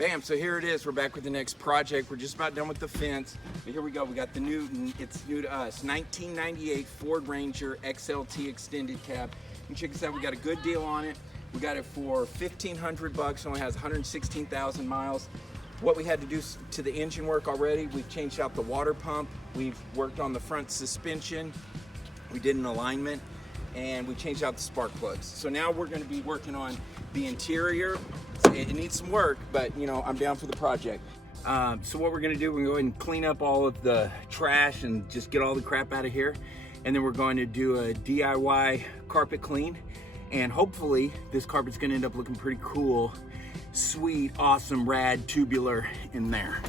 Bam, so here it is. We're back with the next project. We're just about done with the fence. But here we go. We got the new, it's new to us, 1998 Ford Ranger XLT extended cab. And check this out, we got a good deal on it. We got it for $1,500, only has 116,000 miles. What we had to do to the engine work already, we've changed out the water pump. We've worked on the front suspension. We did an alignment and we changed out the spark plugs. So now we're gonna be working on the interior. It needs some work, but you know, I'm down for the project. So what we're gonna do, we're gonna go ahead and clean up all of the trash and just get all the crap out of here. And then we're going to do a DIY carpet clean. And hopefully this carpet's gonna end up looking pretty cool, sweet, awesome, rad, tubular in there.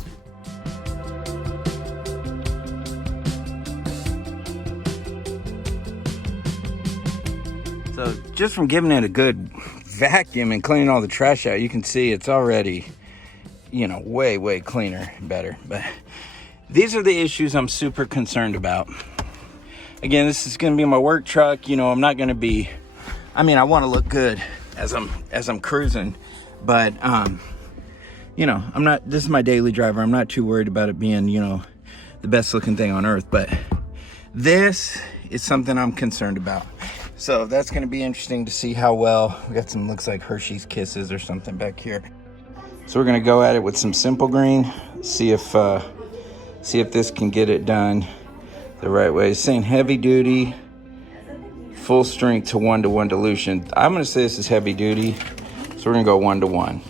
So just from giving it a good vacuum and cleaning all the trash out, you can see it's already, you know, way cleaner and better. But these are the issues I'm super concerned about. Again, this is going to be my work truck. You know, I'm not going to be, I mean, I want to look good as I'm cruising, but you know, I'm not, this is my daily driver. I'm not too worried about it being, you know, the best looking thing on earth, but this is something I'm concerned about. So that's going to be interesting to see how well. We got some, looks like Hershey's Kisses or something back here. So we're going to go at it with some Simple Green, see if this can get it done the right way. It's saying heavy duty, full strength to 1-to-1 dilution. I'm going to say this is heavy duty, so we're going to go 1-to-1.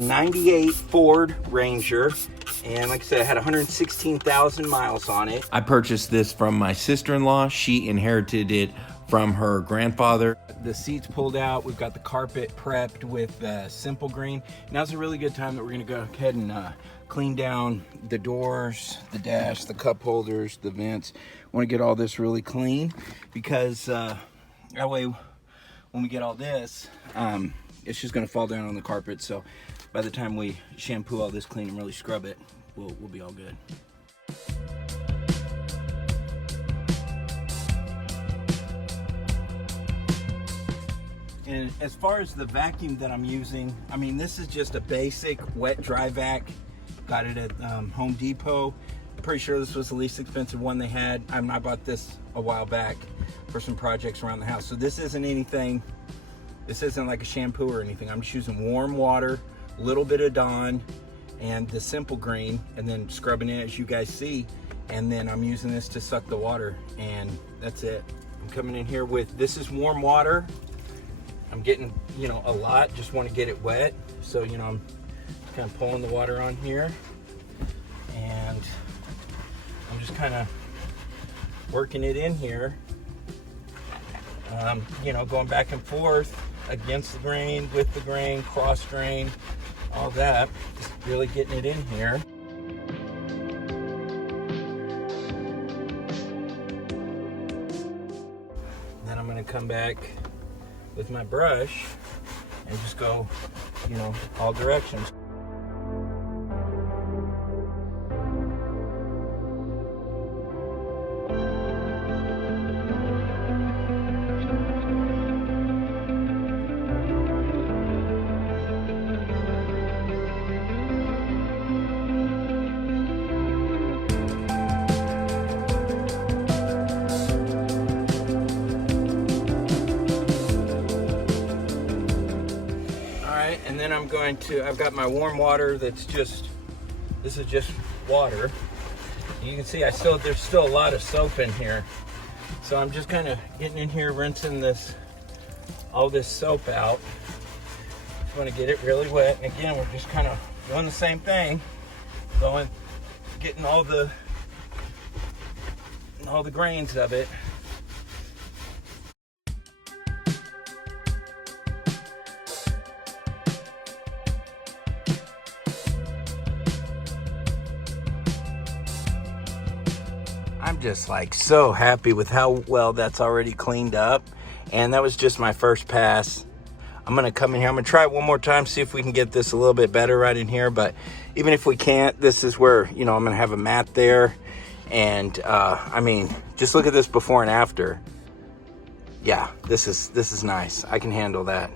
'98 Ford Ranger. And like I said, I had 116,000 miles on it. I purchased this from my sister-in-law. She inherited it from her grandfather. The seats pulled out. We've got the carpet prepped with Simple Green. Now's a really good time that we're gonna go ahead and clean down the doors, the dash, the cup holders, the vents. I wanna get all this really clean because that way when we get all this, it's just gonna fall down on the carpet. So by the time we shampoo all this clean and really scrub it, we'll be all good. And as far as the vacuum that I'm using, I mean, this is just a basic wet dry vac. Got it at Home Depot. Pretty sure this was the least expensive one they had. I bought this a while back for some projects around the house. So this isn't anything, this isn't like a shampoo or anything. I'm just using warm water, a little bit of Dawn, and the Simple Green, and then scrubbing it as you guys see. And then I'm using this to suck the water, and that's it. I'm coming in here with, this is warm water. I'm getting, you know, a lot, just want to get it wet. So, you know, I'm kind of pulling the water on here, and I'm just kind of working it in here. You know, going back and forth against the grain, with the grain, cross grain, all that. Just really getting it in here. Then I'm going to come back with my brush and just go, you know, all directions. And then I'm going to, I've got my warm water that's just, this is just water. You can see there's still a lot of soap in here. So I'm just kind of getting in here, rinsing all this soap out. Just want to get it really wet. And again, we're just kind of doing the same thing. Getting all the grains of it. I'm just like so happy with how well that's already cleaned up. And that was just my first pass. I'm gonna come in here, I'm gonna try it one more time, see if we can get this a little bit better right in here. But even if we can't, this is where, you know, I'm gonna have a mat there. And I mean, just look at this before and after. yeah, this is nice. I can handle that.